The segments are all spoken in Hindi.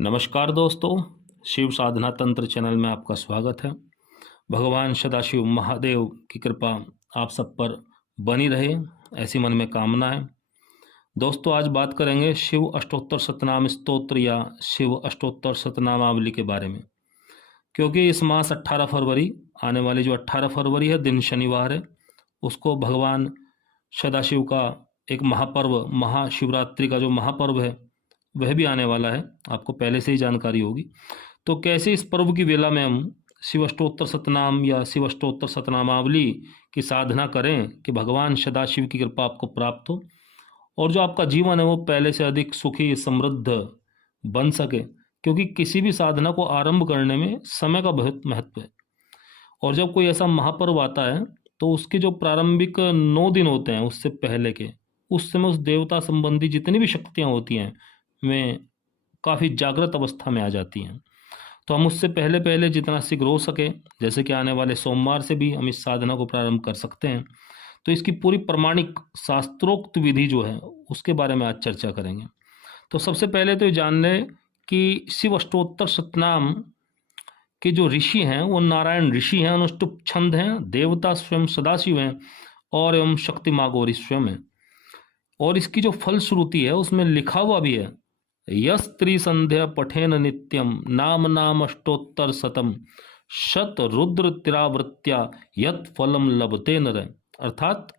नमस्कार दोस्तों, शिव साधना तंत्र चैनल में आपका स्वागत है। भगवान सदाशिव महादेव की कृपा आप सब पर बनी रहे, ऐसी मन में कामना है। दोस्तों, आज बात करेंगे शिव अष्टोत्तर शतनाम स्तोत्र या शिव अष्टोत्तर शतनामावली के बारे में। क्योंकि इस मास 18 फरवरी आने वाली जो 18 फरवरी है, दिन शनिवार है, उसको भगवान सदाशिव का एक महापर्व, महाशिवरात्रि का जो महापर्व है वह भी आने वाला है। आपको पहले से ही जानकारी होगी। तो कैसे इस पर्व की वेला में हम शिव अष्टोत्तर शतनाम या शिव अष्टोत्तर शतनामावली की साधना करें कि भगवान सदाशिव की कृपा आपको प्राप्त हो और जो आपका जीवन है वो पहले से अधिक सुखी समृद्ध बन सके। क्योंकि किसी भी साधना को आरंभ करने में समय का बहुत महत्व है और जब कोई ऐसा महापर्व आता है तो उसके जो प्रारंभिक 9 दिन होते हैं उससे पहले के, उस समय उस देवता संबंधी जितनी भी शक्तियाँ होती हैं वे काफ़ी जागृत अवस्था में आ जाती हैं। तो हम उससे पहले पहले जितना शीघ्र हो सके, जैसे कि आने वाले सोमवार से भी हम इस साधना को प्रारंभ कर सकते हैं। तो इसकी पूरी प्रमाणिक शास्त्रोक्त विधि जो है उसके बारे में आज चर्चा करेंगे। तो सबसे पहले तो ये जान लें कि शिव अष्टोत्तर शतनाम के जो ऋषि हैं वो नारायण ऋषि हैं, अनुष्टुप छंद हैं, देवता स्वयं सदाशिव हैं और एवं शक्ति माँ गौरी स्वयं है। और इसकी जो फलश्रुति है उसमें लिखा हुआ भी है, यस्त्री संध्या पठेन नित्यम नाम नाम अष्टोत्तर शतम शत रुद्र तिरावृत्या यत फलम लभते नर। अर्थात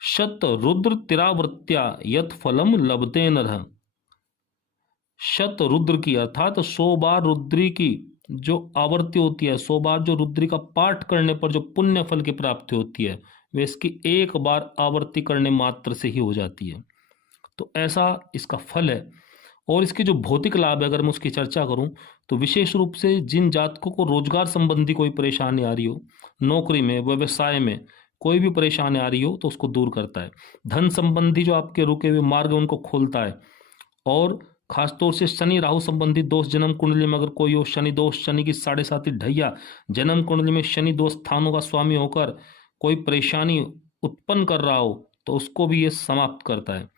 शत रुद्र तिरावृत्या यत फलम लभते नर। शत रुद्र की अर्थात 100 बार रुद्री की जो आवृत्ति होती है, 100 बार जो रुद्री का पाठ करने पर जो पुण्य फल की प्राप्ति होती है वे इसकी एक बार आवृत्ति करने मात्र से ही हो जाती है। तो ऐसा इसका फल है। और इसके जो भौतिक लाभ है, अगर मैं उसकी चर्चा करूं तो विशेष रूप से जिन जातकों को रोजगार संबंधी कोई परेशानी आ रही हो, नौकरी में, व्यवसाय में कोई भी परेशानी आ रही हो तो उसको दूर करता है। धन संबंधी जो आपके रुके हुए मार्ग उनको खोलता है। और खासतौर से शनि राहु संबंधी दोष जन्म कुंडली में अगर कोई हो, शनि दोष, शनि की 7.5 ढैया जन्म कुंडली में शनि दोष स्थानों का स्वामी होकर कोई परेशानी उत्पन्न कर रहा हो तो उसको भी ये समाप्त करता है।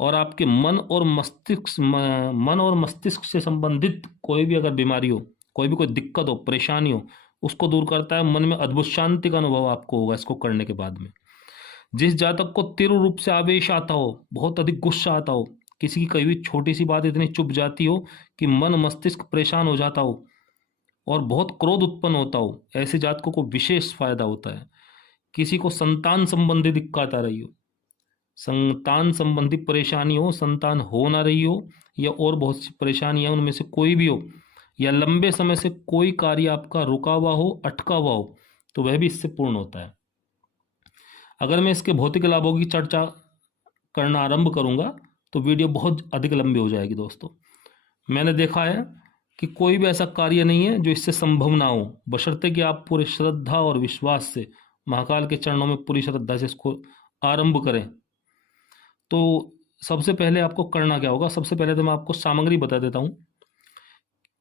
और आपके मन और मस्तिष्क से संबंधित कोई भी अगर बीमारी हो, कोई भी कोई दिक्कत हो, परेशानी हो, उसको दूर करता है। मन में अद्भुत शांति का अनुभव आपको होगा इसको करने के बाद में। जिस जातक को तीव्र रूप से आवेश आता हो, बहुत अधिक गुस्सा आता हो, किसी की कई भी छोटी सी बात इतनी चुभ जाती हो कि मन मस्तिष्क परेशान हो जाता हो और बहुत क्रोध उत्पन्न होता हो, ऐसे जातकों को विशेष फायदा होता है। किसी को संतान संबंधी दिक्कत आ रही हो, संतान संबंधी परेशानी हो, संतान हो ना रही हो या और बहुत सी परेशानी है उनमें से कोई भी हो, या लंबे समय से कोई कार्य आपका रुका हुआ हो, अटका हुआ हो, तो वह भी इससे पूर्ण होता है। अगर मैं इसके भौतिक लाभों की चर्चा करना आरंभ करूंगा तो वीडियो बहुत अधिक लंबी हो जाएगी। दोस्तों, मैंने देखा है कि कोई भी ऐसा कार्य नहीं है जो इससे संभव ना हो, बशर्ते कि आप पूरे श्रद्धा और विश्वास से महाकाल के चरणों में पूरी श्रद्धा से इसको आरंभ करें। तो सबसे पहले आपको करना क्या होगा? सबसे पहले तो मैं आपको सामग्री बता देता हूँ।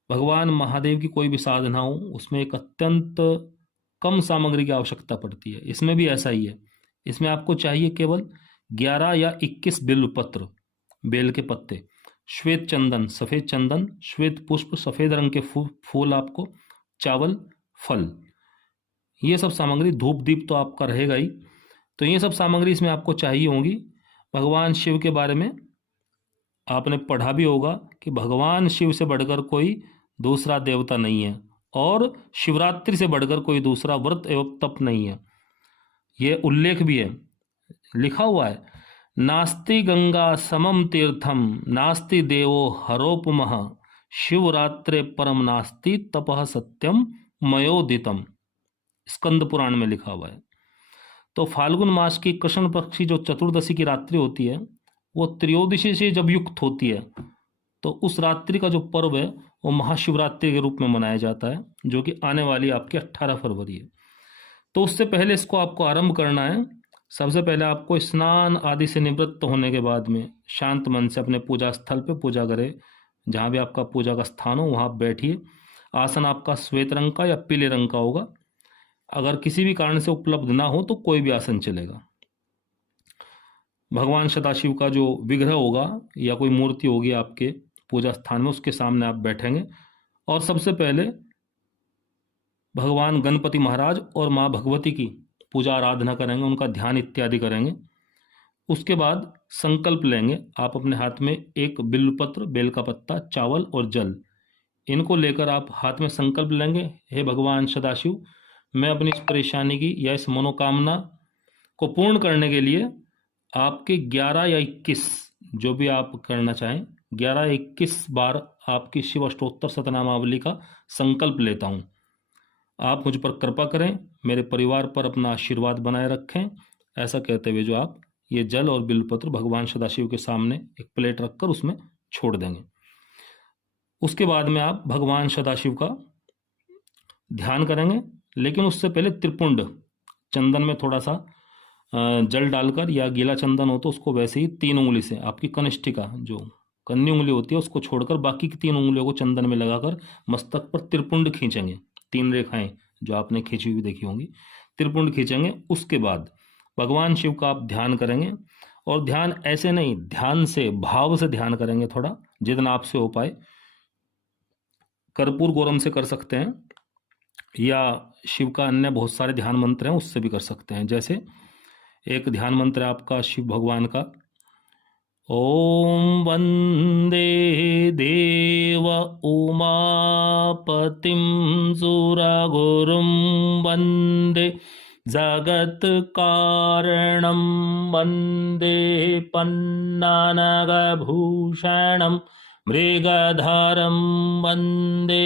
भगवान महादेव की कोई भी साधना हो उसमें एक अत्यंत कम सामग्री की आवश्यकता पड़ती है। इसमें भी ऐसा ही है। इसमें आपको चाहिए केवल 11 या 21 बिल्व पत्र, बेल के पत्ते, श्वेत चंदन, सफ़ेद चंदन, श्वेत पुष्प, सफ़ेद रंग के फूल आपको, चावल, फल, ये सब सामग्री, धूप दीप तो आपका रहेगा ही। तो ये सब सामग्री इसमें आपको चाहिए होंगी। भगवान शिव के बारे में आपने पढ़ा भी होगा कि भगवान शिव से बढ़कर कोई दूसरा देवता नहीं है और शिवरात्रि से बढ़कर कोई दूसरा व्रत एवं तप नहीं है। ये उल्लेख भी है, लिखा हुआ है, नास्ति गंगा समम तीर्थम नास्ति देवो हरोपमः शिवरात्रे परम नास्ति तपः सत्यम मयोदितम, स्कंद पुराण में लिखा हुआ है। तो फाल्गुन मास की कृष्ण पक्ष की जो चतुर्दशी की रात्रि होती है वो त्रयोदशी से जब युक्त होती है तो उस रात्रि का जो पर्व है वो महाशिवरात्रि के रूप में मनाया जाता है, जो कि आने वाली आपकी 18 फरवरी है। तो उससे पहले इसको आपको आरंभ करना है। सबसे पहले आपको स्नान आदि से निवृत्त होने के बाद में शांत मन से अपने पूजा स्थल पे पूजा करें, जहाँ भी आपका पूजा का स्थान हो वहाँ बैठिए। आसन आपका श्वेत रंग का या पीले रंग का होगा। अगर किसी भी कारण से उपलब्ध ना हो तो कोई भी आसन चलेगा। भगवान सदाशिव का जो विग्रह होगा या कोई मूर्ति होगी आपके, पूजा स्थान में, उसके सामने आप बैठेंगे और सबसे पहले भगवान गणपति महाराज और माँ भगवती की पूजा आराधना करेंगे, उनका ध्यान इत्यादि करेंगे। उसके बाद संकल्प लेंगे। आप अपने हाथ में एक बिल्वपत्र, बेल का पत्ता, चावल और जल, इनको लेकर आप हाथ में संकल्प लेंगे, हे भगवान सदाशिव, मैं अपनी इस परेशानी की या इस मनोकामना को पूर्ण करने के लिए आपके 11 या 21, जो भी आप करना चाहें, 11 या 21 बार आपकी शिव अष्टोत्तर शतनामावली का संकल्प लेता हूँ। आप मुझ पर कृपा करें, मेरे परिवार पर अपना आशीर्वाद बनाए रखें। ऐसा कहते हुए जो आप ये जल और बिल्वपत्र भगवान सदाशिव के सामने एक प्लेट रखकर उसमें छोड़ देंगे। उसके बाद में आप भगवान सदाशिव का ध्यान करेंगे, लेकिन उससे पहले त्रिपुंड चंदन में थोड़ा सा जल डालकर, या गीला चंदन हो तो उसको वैसे ही 3 उंगली से, आपकी कनिष्ठिका जो कन्नी उंगली होती है उसको छोड़कर बाकी की 3 उंगलियों को चंदन में लगाकर मस्तक पर त्रिपुंड खींचेंगे। 3 रेखाएं जो आपने खींची हुई देखी होंगी, त्रिपुंड खींचेंगे। उसके बाद भगवान शिव का आप ध्यान करेंगे, और ध्यान ऐसे नहीं, ध्यान से, भाव से ध्यान करेंगे, थोड़ा जितना आपसे हो पाए। कर्पूर गौरम से कर सकते हैं, या शिव का अन्य बहुत सारे ध्यान मंत्र हैं उससे भी कर सकते हैं। जैसे एक ध्यान मंत्र है आपका शिव भगवान का, ओम वंदे देव उमापतिं सुरगुरुं वंदे जगत कारणं वंदे पन्नानगभूषणं मृगधरं वंदे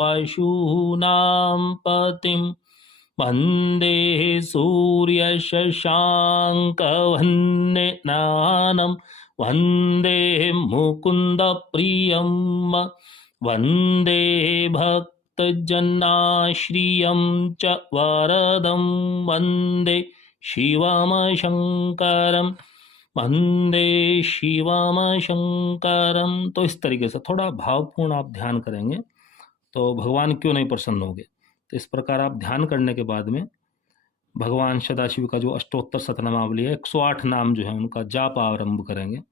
पशूनां पतिं वंदे सूर्यशशाङ्कवह्निनयनं वंदे मुकुन्दप्रियं वंदे भक्तजनाश्रियं च वरदं वंदे शिवमशङ्करं वंदे शिवमशङ्करं। तो इस तरीके से थोड़ा भावपूर्ण आप ध्यान करेंगे तो भगवान क्यों नहीं प्रसन्न होंगे। तो इस प्रकार आप ध्यान करने के बाद में भगवान सदाशिव का जो अष्टोत्तर शतनामावली है, 108 नाम जो है उनका जाप आरंभ करेंगे।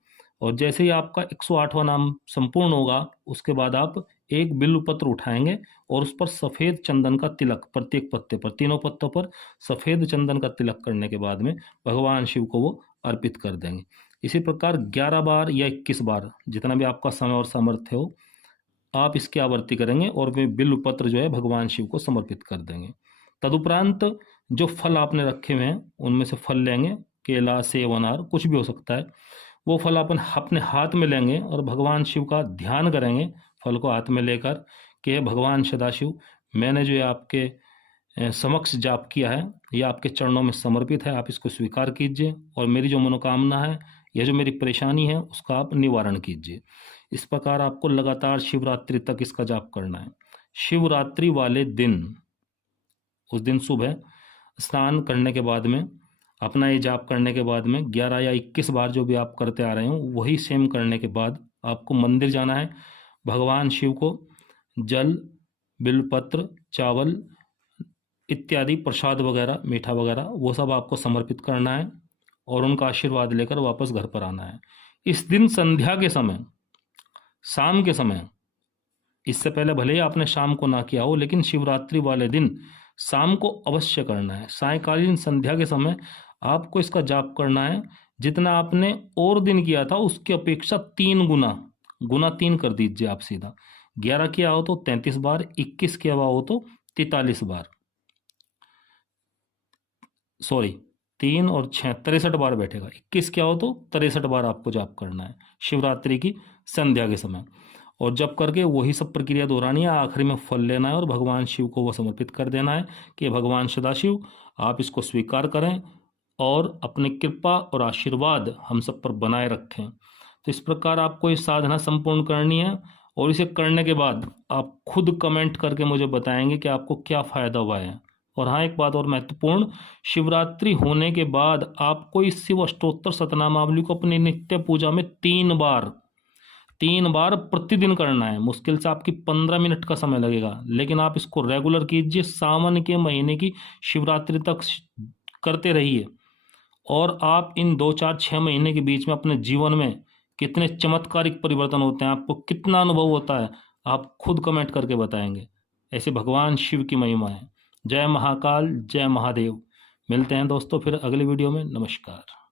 और जैसे ही आपका 108वां नाम संपूर्ण होगा, उसके बाद आप एक बिल्वपत्र उठाएंगे और उस पर सफ़ेद चंदन का तिलक, प्रत्येक पत्ते पर, तीनों पत्तों पर सफ़ेद चंदन का तिलक करने के बाद में भगवान शिव को वो अर्पित कर देंगे। इसी प्रकार 11 बार या 21 बार, जितना भी आपका समय और सामर्थ्य हो, आप इसकी आवर्ती करेंगे और वे बिल्वपत्र जो है भगवान शिव को समर्पित कर देंगे। तदुपरांत जो फल आपने रखे हुए हैं उनमें से फल लेंगे, केला, सेब, अनार, कुछ भी हो सकता है। वो फल अपन अपने हाथ में लेंगे और भगवान शिव का ध्यान करेंगे, फल को हाथ में लेकर कि भगवान सदाशिव, मैंने जो आपके समक्ष जाप किया है यह आपके चरणों में समर्पित है, आप इसको स्वीकार कीजिए और मेरी जो मनोकामना है, यह जो मेरी परेशानी है, उसका आप निवारण कीजिए। इस प्रकार आपको लगातार शिवरात्रि तक इसका जाप करना है। शिवरात्रि वाले दिन, उस दिन सुबह स्नान करने के बाद में, अपना ये जाप करने के बाद में 11 या 21 बार जो भी आप करते आ रहे हो, वही सेम करने के बाद आपको मंदिर जाना है। भगवान शिव को जल, बिल्वपत्र, चावल इत्यादि प्रसाद वगैरह, मीठा वगैरह, वो सब आपको समर्पित करना है और उनका आशीर्वाद लेकर वापस घर पर आना है। इस दिन संध्या के समय, शाम के समय, इससे पहले भले ही आपने शाम को ना किया हो, लेकिन शिवरात्रि वाले दिन शाम को अवश्य करना है। सायकालीन संध्या के समय आपको इसका जाप करना है। जितना आपने और दिन किया था उसकी अपेक्षा 3 गुना 3 कर दीजिए आप सीधा। 11 किया हो तो 33 बार, 21 किया हुआ हो तो 43 बार, सॉरी 3 और 6 63 बार बैठेगा। 21 क्या हो तो 63 बार आपको जाप करना है शिवरात्रि की संध्या के समय। और जब करके वही सब प्रक्रिया दोहरानी है, आखिरी में फल लेना है और भगवान शिव को वो समर्पित कर देना है कि भगवान सदाशिव, आप इसको स्वीकार करें और अपनी कृपा और आशीर्वाद हम सब पर बनाए रखें। तो इस प्रकार आपको ये साधना संपूर्ण करनी है और इसे करने के बाद आप खुद कमेंट करके मुझे बताएंगे कि आपको क्या फ़ायदा हुआ है। और हाँ, एक बात और महत्वपूर्ण, शिवरात्रि होने के बाद आपको इस शिव अष्टोत्तर शतनामावली को अपनी नित्य पूजा में 3 बार प्रतिदिन करना है। मुश्किल से आपकी 15 मिनट का समय लगेगा, लेकिन आप इसको रेगुलर कीजिए। सावन के महीने की शिवरात्रि तक करते रहिए और आप इन 2, 4, 6 महीने के बीच में अपने जीवन में कितने चमत्कारिक परिवर्तन होते हैं, आपको कितना अनुभव होता है, आप खुद कमेंट करके बताएंगे। ऐसे भगवान शिव की महिमा है। जय महाकाल, जय महादेव। मिलते हैं दोस्तों फिर अगले वीडियो में। नमस्कार।